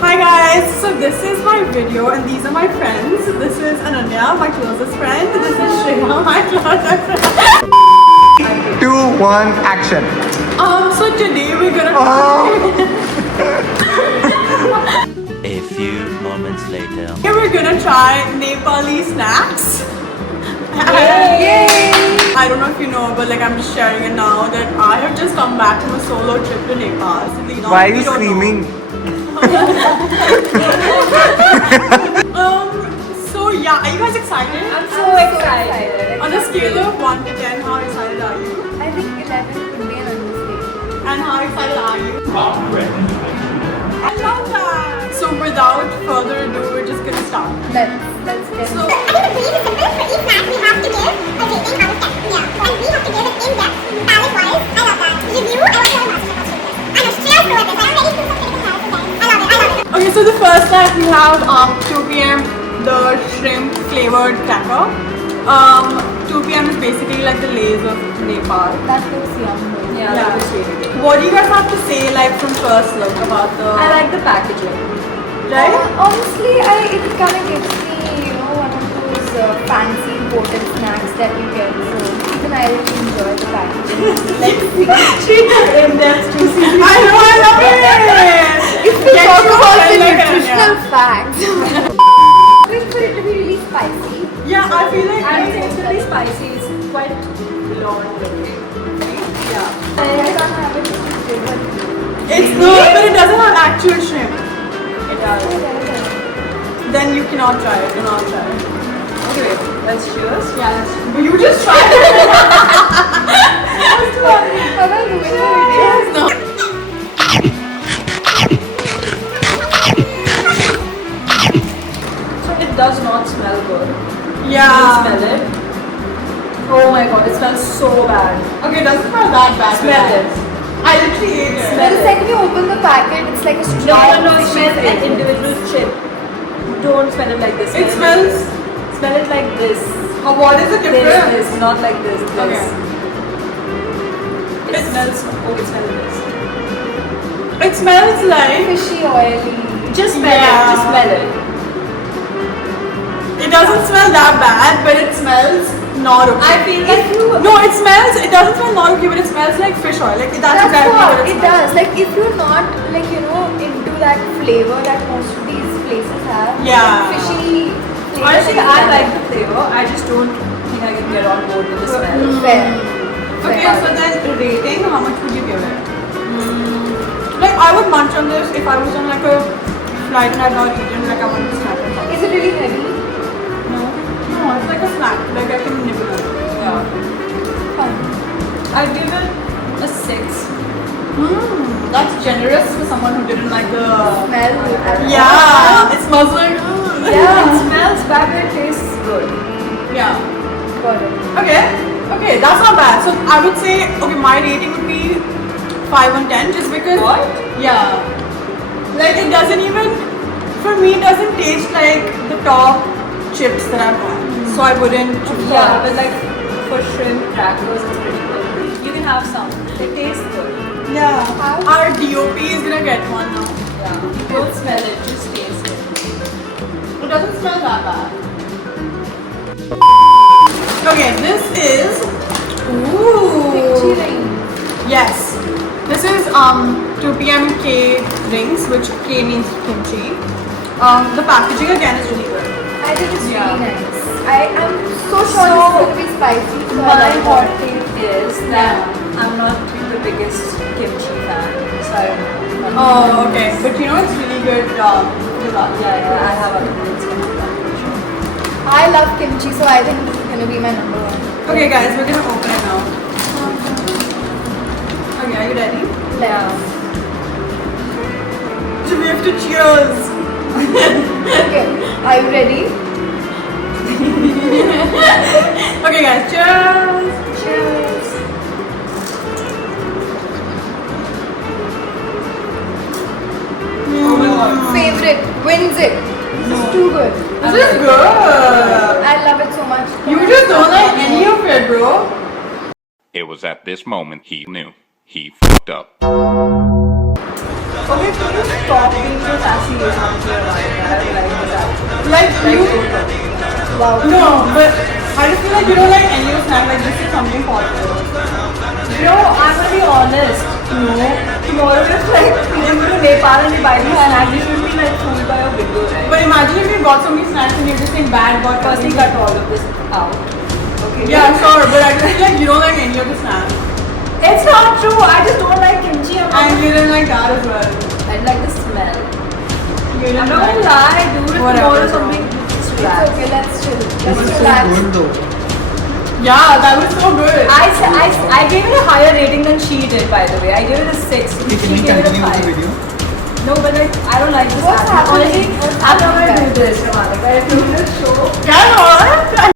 Hi guys, so this is my video and these are my friends. This is Ananya, my closest friend. This is Shreya, my closest friend. 2, 1, action. So today we're gonna A few moments later. Here we're gonna try Nepali snacks. Yay! I don't know if you know, but like I'm just sharing it now that I have just come back from a solo trip to Nepal. So, Why are you we don't screaming? So yeah, are you guys excited? I'm so excited. On a scale of 1 to 10, how excited are you? I think 11 could be an understatement. And how excited are you? I love that! So without further ado, we're just gonna start. Let's get So, it. I think it's really simple. For each snack, we have to give a rating out of 10. Yeah. And we have to give it in depth, palate-wise. I love that. Review, I want to hear much. I know, Shreya's good at this. I'm ready to do some critical analysis. I love it. I love it. okay, so the first snack we have 2 p.m. the shrimp flavored cracker. 2 p.m. is basically like the Lay's of Nepal. That looks yum. Yeah. that looks really good. What do you guys have to say like from first look about the I like the packaging. right? Honestly, it kind of gives me, one of those fancy imported snacks that you get. So even I really enjoy the packaging. She did in-depth to see. I know, I love it! If we Get talk you about the friend like nutritional Ananya. facts, wait for it to be really spicy. Yeah, I feel like I would say it's really spicy. It's quite blonde looking. yeah. I can't have it flavored. It's good, but it doesn't have actual shrimp. It does. Then you cannot try it. Do not try it. Okay, wait. Let's cheers. Yeah, but you just try it. Have I ruined the video? No. So it does not smell good. Yeah. You smell it. Oh my god, it smells so bad. Okay, it doesn't smell that bad. Smell it. I literally ate it. Smell The second you open the packet, it's like a strong No, fishy smell an flavor. individual chip. Don't smell it like this. It Smell smells. Smell it like this. What is the difference? This, not like this. This. Okay. It smells. Oh, it smells this. It smells like. Fishy, oily. Just smell Yeah. it. Just smell it. It doesn't smell that bad, but it smells not okay. I feel like you. No, it smells. It doesn't smell not okay, but it smells like fish oil. Like that's That's exactly what what it smells. does. Like if you're not into that flavor that most of these places have, Yeah. fishy flavor. Honestly, I like the flavor. I just don't think I can get on board with the smell. Fair. Okay, so then rating, how much would you give it? Like I would munch on this if I was on like a flight and I'd not eaten. Like I want to snack it. Is it really heavy? No, it's like a snack. Like I can nibble on it. Yeah. Fun. I'd give it a 6. That's generous for someone who didn't like the. Smell. Yeah, it smells like. Yeah, it smells bad, but it tastes good. Yeah. Got it. Okay. Okay, that's not bad. So I would say, okay, my rating would be 5 on 10, just because. What? Yeah. Like it doesn't even, for me, it doesn't taste like the top chips that I've had. So I wouldn't. Yeah, but like for shrimp crackers, it's pretty good. You can have some. They taste good. Yeah. Our DOP is gonna get one now. Yeah. Don't smell it, just taste it. It doesn't smell that bad. Okay, this is. Ooh. Kimchi ring. Yes. This is 2 p.m. K rings, which K means kimchi. The packaging again is really good. I think it's Yeah. really nice. I am so sure So, it's going to be spicy. So My I hot love thing is that I'm not the biggest kimchi fan, so I don't know. Oh, okay. But you know it's really good. Yeah, I have other things in my I love kimchi, so I think this is going to be my number one. Okay, guys, we're gonna open it now. Okay, are you ready? Yeah. So we have to cheers. Okay, are you ready? Okay, guys, cheers. Cheers. Oh my god. Favorite wins it. This is too good. This is good. I love it so much. You just don't like any of it, bro. It was at this moment he knew he fucked up. Okay, can you stop being so sassy or something like you. Wow. No, but I just feel like you don't like any of snack. Like this is something positive. Bro, I'm gonna be honest. No. Tomorrow if like going to Nepal and you buy me snack, you will be like fooled by a video, right? But imagine if you got so many snacks and you just think bad about Firstly, cut all of this out. Okay. Yeah, sure, but I just feel like you don't like any of the snacks. It's not true. I just don't like kimchi. And you didn't like that as well. I like the smell. You didn't I'm not like gonna lie, dude. If Whatever, tomorrow bro. something, just It's relax. okay, let's chill. This Let's is so relax. good though. Yeah, that was so good. I gave it a higher rating than she did, by the way. I gave it a 6. Can She we gave it a continue with 5. the video? No, but like, I don't like this. What's app. happening? Honestly, What's I'm not gonna happening, do this, Ramana. I do this show. Yeah, what?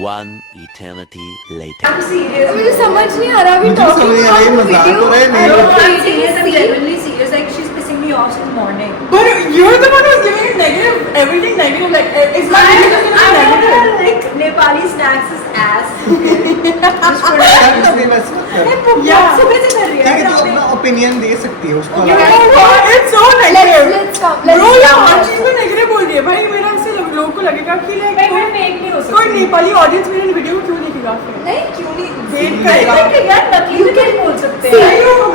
One eternity later. I'm serious. मुझे समझ नहीं आ रहा अभी मुझे समझ नहीं आ रहा, ये मजाक हो रहा है, नहीं No, हो रहा I'm serious. I'm genuinely serious. Like, she's pissing me off since morning. But you're the one who's giving it negative, everything negative. Like, it's not negative, it's negative. Like, Nepali snacks is ass. यार इसलिए वैसे मत कर। Yeah. सुबह से कर रही ठीक है, है तू अपना ओपिनियन दे सकती है उसको। You know what? It's so negative. let's come. Let's Bro, ये come. हर चीज में negative बोल रही है। भाई मेरा इससे लोगों को लगेगा कि like मैं फेक नहीं हो कोई सकती. नेपाली ऑडियंस मेरे वीडियो को क्यों देखेगा फिर? नहीं क्यों नहीं देख नहीं, करेगा। नहीं, यार, नकली भी नहीं बोल सकते See, हैं.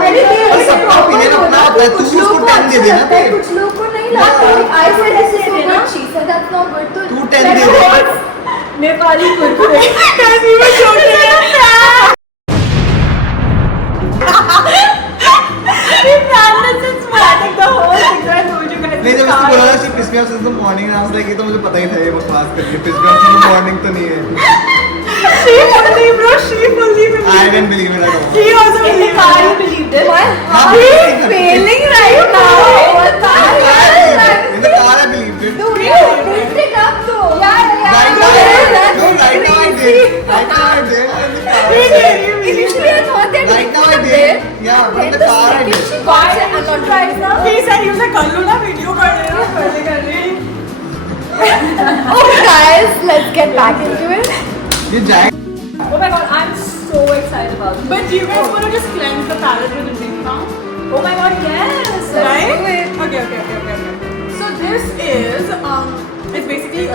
अरे ये और सबका opinion अपना होता है, तू कुछ लोगों उसको को 10 दे अच्छा देना लगता है, फिर। कुछ लोगों को नहीं लगता है. I said this is so देना. good. She said that's not good. तो तू 10 दे दे। Nepali Kurkure. Guys, we were joking. We planned this since morning. The whole thing I told you guys. नहीं जब इसने बोला ना she pissed me off since the morning and I was like ये तो मुझे पता ही था ये बकवास कर रही है pissed me off since the morning तो नहीं है She fully, bro. She fully believed. I didn't believe it at all He also In the believed. car, you believed it. हाँ, He's failing right now. What the hell? in the car I believed it Dude, you picked it up though. Yeah. right now no right now I did right now I did in the car Initially I thought that right now I did yeah in the car I did she got it and not right now. He said, "You said, कर लो ना video कर रहे हो, कर रहे." Oh guys, let's get back into it. ये जाए Oh my god, I'm so excited about this. But do you guys want to just cleanse the palate with a drink now? Oh my god, yes! Right? do it. Okay. So this is it's basically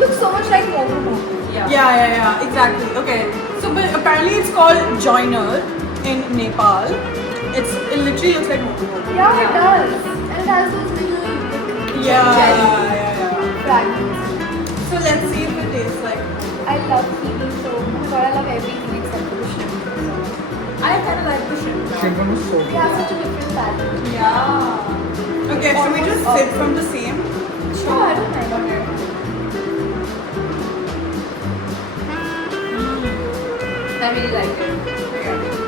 Looks so much like Momo. Yeah. exactly. Okay. So but apparently it's called Joiner in Nepal. It literally looks like momo. Yeah, it does. And it has those little Yeah. fragments. So let's see if it tastes like. I love eating so. Oh my god, I love everything except for the shrimp. I kind of like the shrimp. Shrimp was so They have such a different palate. Yeah. Okay, should we just sip from the same? Sure, I don't mind. I really like it.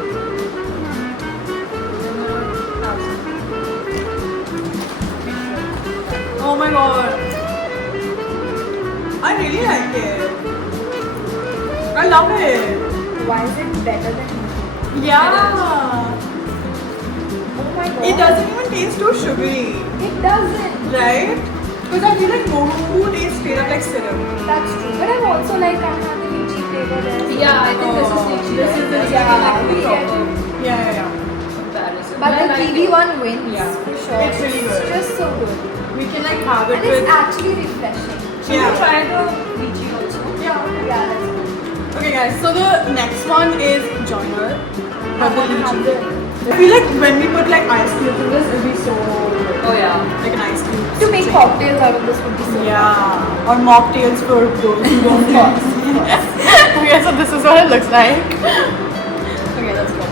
Oh my god. I really like it. I love it. Why is it better than Yeah. Oh my god. It doesn't even taste too sugary, It doesn't. right? Because I feel like momo tastes straight up like syrup. That's true. But I've also like I have the lychee flavor there. Yeah, I think this is lychee. This is the yeah, yeah, like we the get proper Yeah. comparison. But I the like kiwi it. one wins Yeah. for sure. It's really good. just so good. We can like have it And it's with. actually refreshing. Should Yeah. we try the lychee also? Yeah. Yeah, that's good. Okay, guys. So the next one is Joiner. But the wanna have lychee. I feel like when we put like ice cubes in this, it'll be so good. Oh yeah. Like an ice cube. To make cocktails out of this would be so Yeah, or mocktails for those who don't know. Okay, so this is what it looks like. Okay, let's go.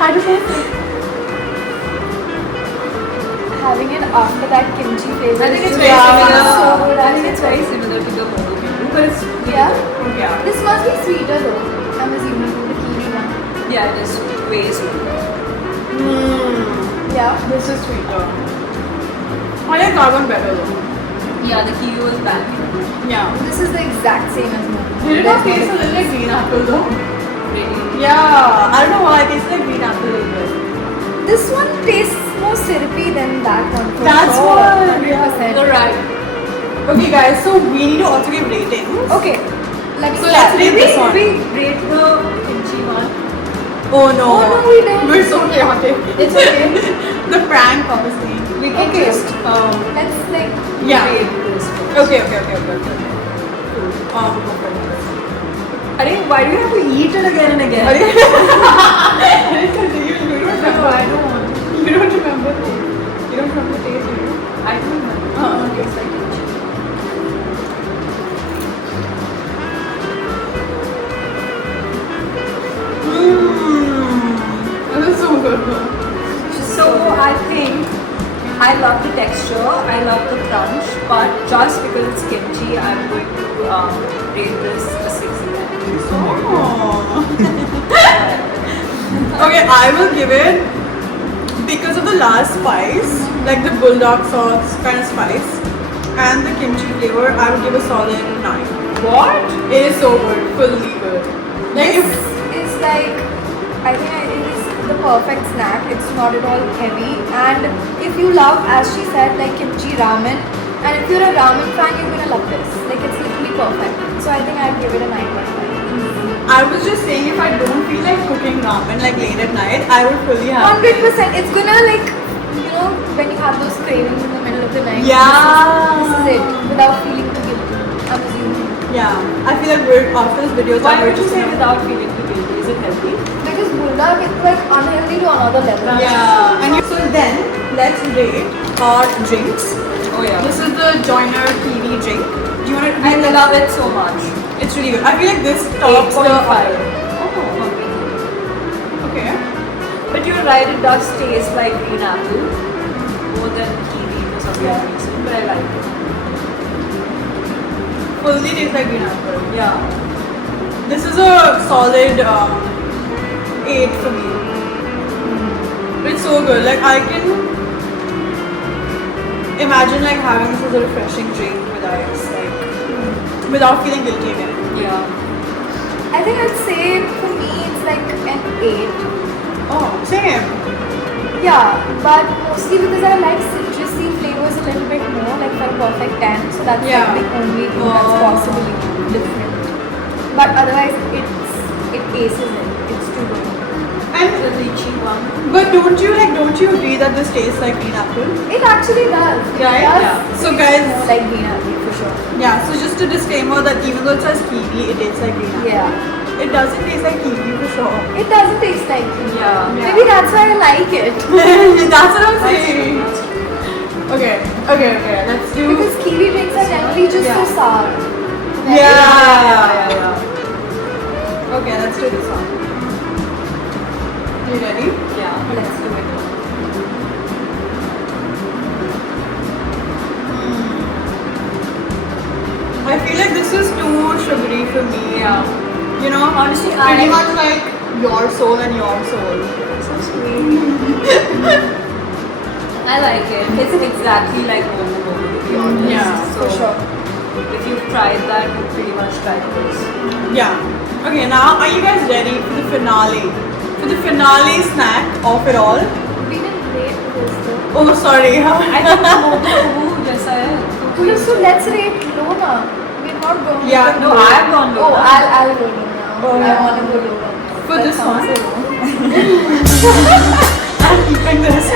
I just want to having it after that kimchi flavor. I think is it's just very similar. so good. I think it's very similar to the momo pickle, but it's really Yeah? good. Yeah. This must be sweeter though. I'm assuming the kiwi one. Yeah, it is way sweeter. Yeah. This is sweeter. I like that one better though. Yeah, the kiwi was bad. Yeah. This is the exact same as mine. Did it not taste a little like green apple though? already. Yeah, I don't know why it tastes like green apple as well. This one tastes more syrupy than that one. For That's sure. what, 100%. You're right. Okay, guys, so we need to also give ratings. Okay. Let me So start. let's rate this one. We rate the kimchi one. Oh no. Oh, no, we didn't. We're so chaotic. It's okay. The prank, obviously. We can Okay. just Let's like. Yeah. rate this first. Okay. Go for it. Arey, why do you have to eat it again and again? You don't No, I don't want to. You don't remember the You don't remember the taste, do you? I don't know. Okay. It's like kimchi. This is so good. So I think I love the texture, I love the crunch, but just because it's kimchi, I'm going to rate this a 6 again. Oh. Okay, I will give it, because of the last spice, like the bulldog sauce kind of spice, and the kimchi flavor, I would give a solid 9. What? It is so good, fully good. Like This if, is like, I think it is the perfect snack. It's not at all heavy. And if you love, as she said, like kimchi ramen, and if you're a ramen fan, you're gonna love this. Like it's literally perfect. So I think I'd give it a 9.5. I was just saying, if I don't feel like cooking ramen like late at night, I would fully have 100%. It's gonna like, you know, when you have those cravings in the middle of the night. Yeah. This is it. Without feeling too guilty. I'm assuming. Yeah, I feel like we're after this video. Why we're would you just say gonna- without feeling too guilty? Is it healthy? Because bulldog is like unhealthy to another level. Yeah, and so then let's rate our drinks. Oh yeah. This is the Joyner kiwi drink. Do you want to? I love it so much. It's really good. I feel like this tops the. 8.5. Oh, okay. But you're right, it does taste like green apple more than kiwi for some reason. But I like it. Fully tastes like green apple. Yeah. This is a solid 8 for me. It's so good. Like I can imagine like having this as a refreshing drink with ice, like without feeling guilty again. Yeah. I think I'd say for me it's like an 8. Oh, same. Yeah, but mostly because I like citrusy flavors a little bit more, like for a perfect 10. So that's Yeah. like the only thing that's Oh. possibly different. But otherwise, it aces it. It's too good. And The lychee one. but don't you agree that this tastes like green apple? It actually does. It Right? does Yeah. So taste guys- more like green apple for sure. Yeah. So just a disclaimer that even though it says kiwi, it tastes like green apple. Yeah. It doesn't taste like kiwi for sure. It doesn't taste like green. Yeah. Maybe that's why I like it. That's what I'm That's saying. true. Okay. Let's do. Because kiwi drinks are generally just so Yeah. sour. Yeah. Okay, let's do this one. You ready? Yeah. Let's do it. I feel like this is too sugary for me. Yeah. You know, Honestly, pretty I- much like your soul and your soul. So sweet. I like it. It's exactly like Momo, to be honest. Yeah, so For sure. if you've tried that, you've pretty much tried this. Yeah. Okay, now are you guys ready for the finale? For the finale snack of it all? We didn't rate this though. Oh, sorry. I think Momo जैसा है. Okay, so let's rate low now. We're not going. Yeah, to No, I've gone low. Oh, I'll go low now. Oh, I yeah. want to go low now. For That this sounds one? so low. I'm keeping this.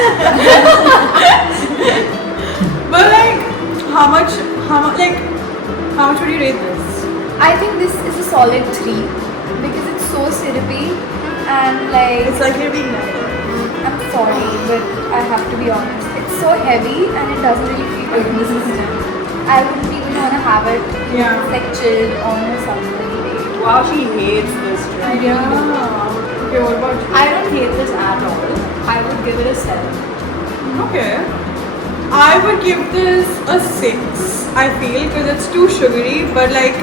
But like, how much would you rate this? I think this is a solid 3 because it's so syrupy and like It's like you're being negative. I'm sorry, but I have to be honest. It's so heavy and it doesn't really feel good in the system. I wouldn't even want to have it. Yeah. It's like chilled almost something. Wow, she hates this drink. Yeah. Okay, what about you? I don't hate this at all. I would give it a 7. Okay. I would give this a 6. I feel because it's too sugary, but like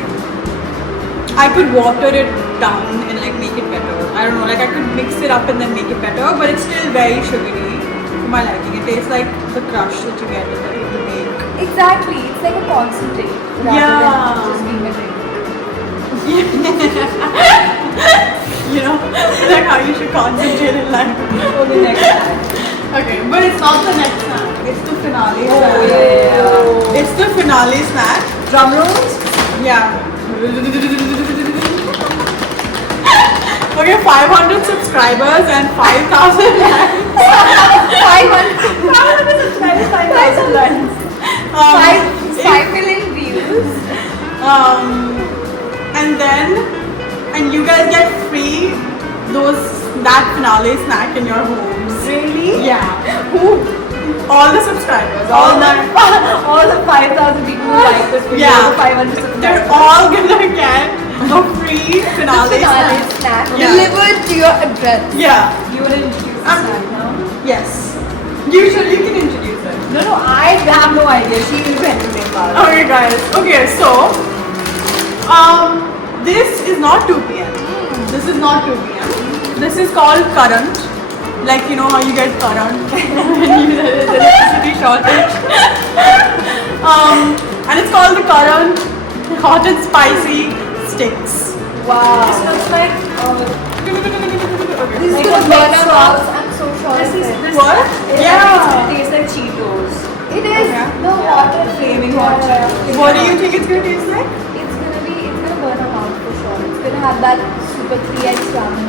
I could water it down and like make it better. I don't know, like I could mix it up and then make it better, but it's still very sugary for my liking. It tastes like the crush that you get in the milk. Exactly. It's like a concentrate rather Yeah. than just being a drink. You know, like how you should concentrate in life. For the next time. Okay, but it's not the next snack. It's the finale Oh, snack. yeah. It's the finale snack. Drum rolls? Yeah. Okay, 500 subscribers and 5,000 likes. 500 subscribers, 5,000 likes. Um, 5 million views. And you guys get free that finale snack in your homes. Really? Yeah. Who? All the subscribers. All the All the 5,000 people who like this video, Yeah. the 500 They're subscribers. all gonna get a free finale Finale snack. snack Yeah. delivered to your address. Yeah. You will introduce the snack now? Yes. You can introduce it. No, I have no idea. She will entertain about it. Okay, guys. Okay, so this is not 2 p.m. This is not 2 p.m. This is called current. Like, you know how you get current when there's electricity shortage. And it's called the current hot and spicy sticks. Wow. This looks like This is Like gonna a burn mix our of- mouths. I'm so sure this of is it. this What? It's Yeah. gonna taste like Cheetos. It is Okay. the water Flaming hot Cheetos. What do you think it's gonna taste like? It's gonna burn our mouth for sure. It's gonna have that super 3x ramen.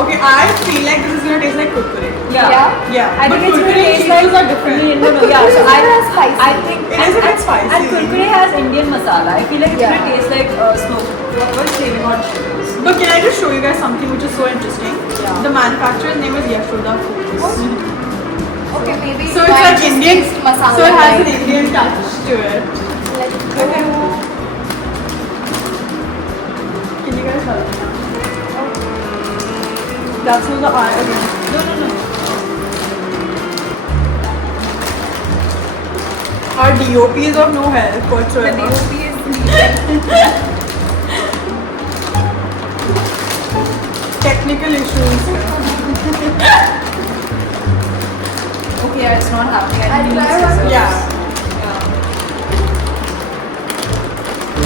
Okay, I feel like this is gonna taste like kurkure. Yeah. Yeah, I but think it's Kurkure gonna taste Cheetos like are different. No, yeah. So Kurkure is spicy. I think It is a bit spicy. And Kurkure has Indian masala. I feel like it's Yeah. gonna taste like what's flaming hot Cheetos. But can I just show you guys something which is so interesting? Yeah. The manufacturer's name is Yashoda Foods. Okay, maybe So it's like Indian. masala. So it has an like- Indian touch to it. Let's go. Okay. Can you guys help me? That's what the eye again. No. Our DOP is of no help The whatsoever. DOP is leaving. Technical issues. Okay, yeah, it's not happening. I I'll need try scissors. one. Yeah.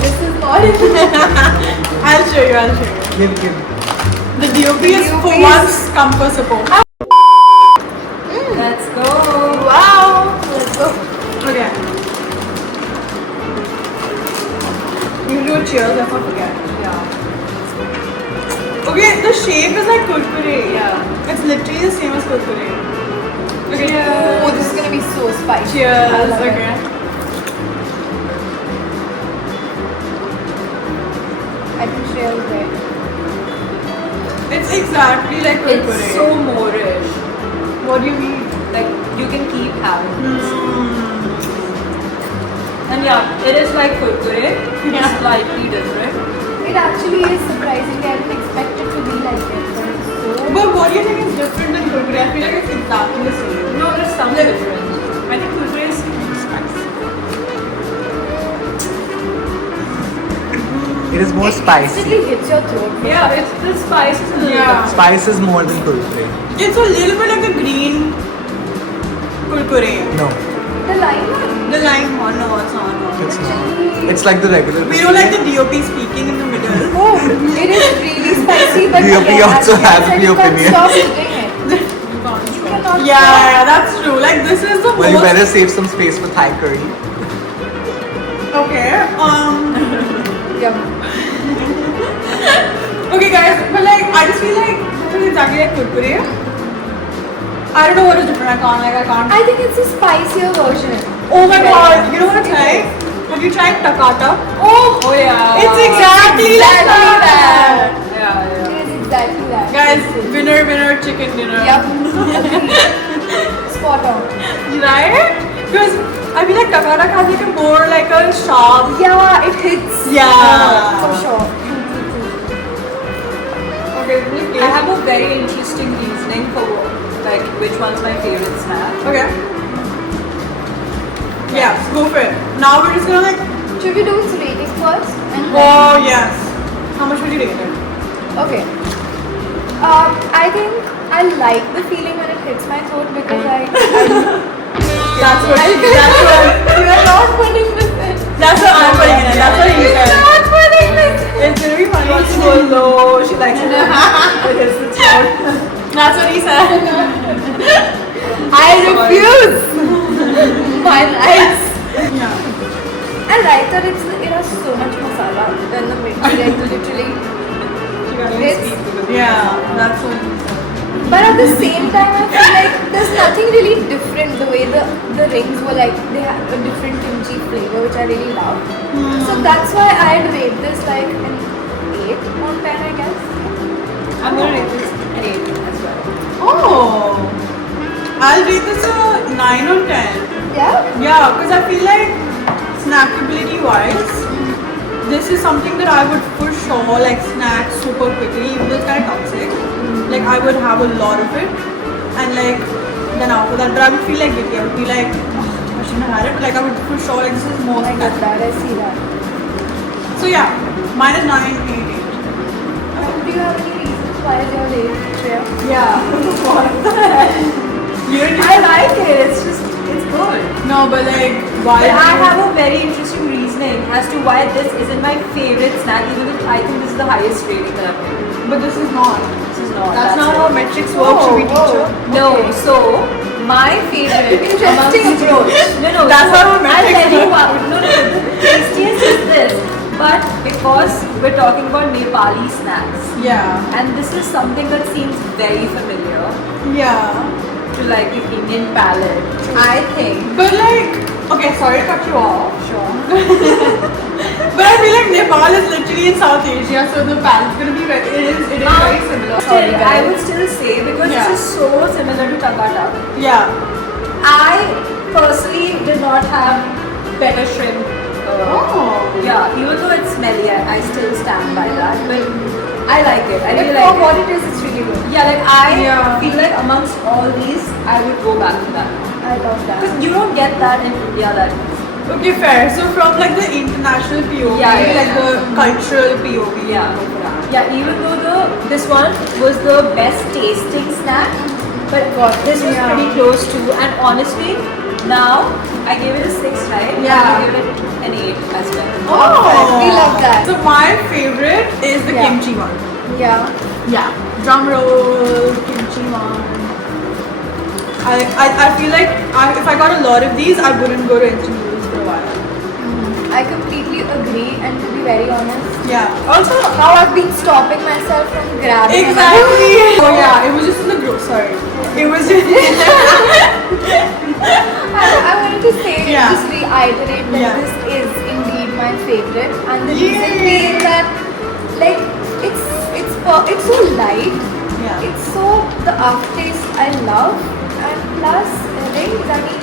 This is not I'll show you. Give. The DOP is DOP for is- once compass support. Let's go. Wow. Let's go. Okay. You do a cheers, I forget. Yeah. Okay, the shape is like kurkure. Yeah. It's literally the same as kurkure. Okay. Oh, this is gonna be so spicy. I Cheers. love it. Okay. I think Shreya is right. It's exactly like kurkure. It's so Moorish. What do you mean? Like you can keep having this. And yeah, it is like kurkure. Yeah. It's slightly different. It actually is surprising. I didn't expect it to be like this. But it's so. But what do you think is different than kurkure? I feel like it's exactly the same. No, there's some difference. I think kurkure is spicy. It is more It spicy. instantly hits your throat. Yeah, it's the spice is a little Yeah. bit. Spice is more than kurkure. It's a little bit like a green kurkure. No, The lime one. The lime one, no, it's not. No. it's not. It's like the regular. We don't like the DOP speaking in the middle. Oh, it is really spicy, but DOP again, also as has you said, the you can't opinion. stop eating it. You cannot Yeah, that's true. Like this is the Well, you most. better save some space for Thai curry. Okay. stop. Yum. Okay, guys. But like, I just feel like this is exactly like kurkure. I don't know what is different. I can't. I think it's a spicier version. Oh my Yeah. god! You know what I tried? Have you tried takata? Oh yeah. It's exactly like exactly that. Yeah. It is exactly that. Guys, winner, chicken dinner. Yep. Spot on. Right? Because I feel like takata has like a more like a sharp. Yeah, it hits. Yeah. For sure. Okay, I have a very interesting reasoning for like which one's my favorite snack. Okay. Yeah, go for it. Now we're just gonna like. Should we do its rating first? And then- Oh yes. How much would you rate it? Okay. I think I like the feeling when it hits my throat because That's what. That's what. you are not putting this in. That's what I'm putting in it. That's what he You're said. not putting this in. It's gonna be wants to go low. She likes it. It is the tone. That's what he said. I refuse my rice. Yeah. And raita, it has so much masala. And the mirchi, like literally. Yeah, that's what he said. But at the same time, I feel like there's nothing really different. The way the rings were like, they have a different kimchi flavor, which I really love. So that's why I'd rate this like an 8 on 10, I guess. I'm gonna rate this an 8 as well. Oh, I'll rate this a 9 on 10. Yeah? Yeah, because I feel like snackability wise, this is something that I would for sure like snack super quickly, even though it's kind of toxic. Like I would have a lot of it, and like then after that, but I would feel like guilty. I would be like, oh, I shouldn't have had it. Like I would for sure like this is more I get snackable. that, I see that. So yeah, mine is 9, 8, 8. Do you have any reasons why is your rate, Shreya? Yeah. I like it. It's just, it's good. No, but like why? But I have a very interesting reasoning as to why this isn't my favorite snack, even if I think this is the highest rating that I've given. But this is not. This is not. That's not it. how metrics work. Should we teach her? No, so my favorite Interesting amongst- approach. No, That's so how I'll metrics tell you work. what. No. The tastiest is this, but because we're talking about Nepali snacks, Yeah. and this is something that seems very familiar Yeah. to like the Indian palate. I think. But like, okay, sorry to cut you off. Sure. But I feel like Nepal is literally in South Asia, so the palate's gonna be very, it is very similar. Still, I would still say because Yeah. this is so similar to Takata. Yeah. I personally did not have better shrimp. Oh. Yeah, even though it's smelly, I still stand by that. But I like it. I really But like for what it. it is, it's really good. Yeah, like I Yeah. feel like amongst all these, I would go back to that. I love that. Because you don't get that in India that easy. Okay, fair. So from like the international POV, Yeah, like the cultural POV. Yeah. Yeah, even though this one was the best tasting snack, but this was Yeah. pretty close to. And honestly, now I gave it a 6, right? Yeah. I give it an 8 as well. Oh. We love that. So my favorite is the Yeah. kimchi one. Yeah. Yeah. Drum roll, kimchi one. I feel like if I got a lot of these, I wouldn't go to instant noodles for a while. I completely agree, and to be very honest, Yeah. Also, how I've been stopping myself from grabbing exactly. Oh yeah, it was just in the group. Sorry. It was just. I wanted to say, Yeah. just reiterate that Yeah. this is indeed my favorite, and the reason Yay. being that, like, it's so light. Yeah. It's so the aftertaste I love, and plus, right, I mean,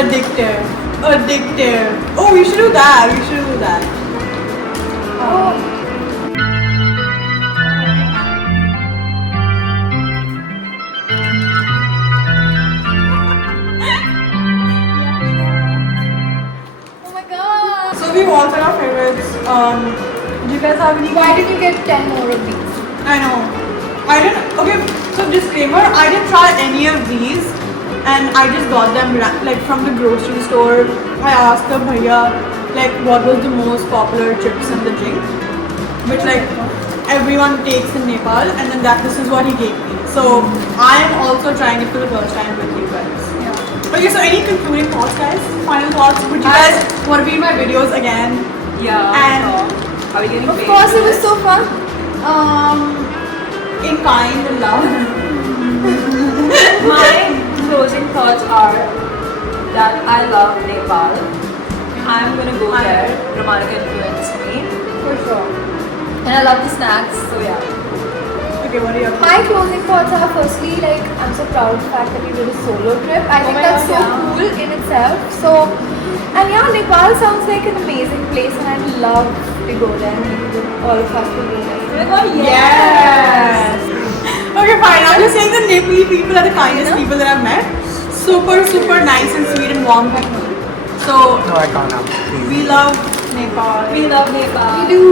Addictive. Addictive. Oh, we should do that. We should do that. oh, oh my god. So we've all said our favorites. Do you guys have any? Why did you get 10 more of these? I know. I didn't. Okay. So disclaimer: I didn't try any of these, and I just got them like from the grocery store. I asked the bhaiya like what was the most popular chips in the drink, which like everyone takes in Nepal, and then this is what he gave me. So I am also trying it for the first time with you guys. Okay, so any concluding thoughts, guys? Final thoughts? Would you guys want to be in my videos again? Yeah. And- sure. Are we getting Of paid course, for it was this? so fun. In kind and love. My closing thoughts are that I love Nepal. I'm gonna go there. Romanica influenced me. For sure. And I love the snacks, so yeah. Okay, what are your My closing thoughts are firstly, like, I'm so proud of the fact that we did a solo trip. I think my that's God, so yeah. cool in itself. So, and yeah, Nepal sounds like an amazing place, and I'd love to go there and maybe all of us will go there. Yes. Okay, fine. I'm just saying the Nepali people are the kindest people that I've met. Super, super nice and sweet and warm people. So No, I can't have. we love Nepal. We love Nepal. We do.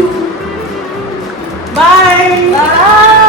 Bye. Bye.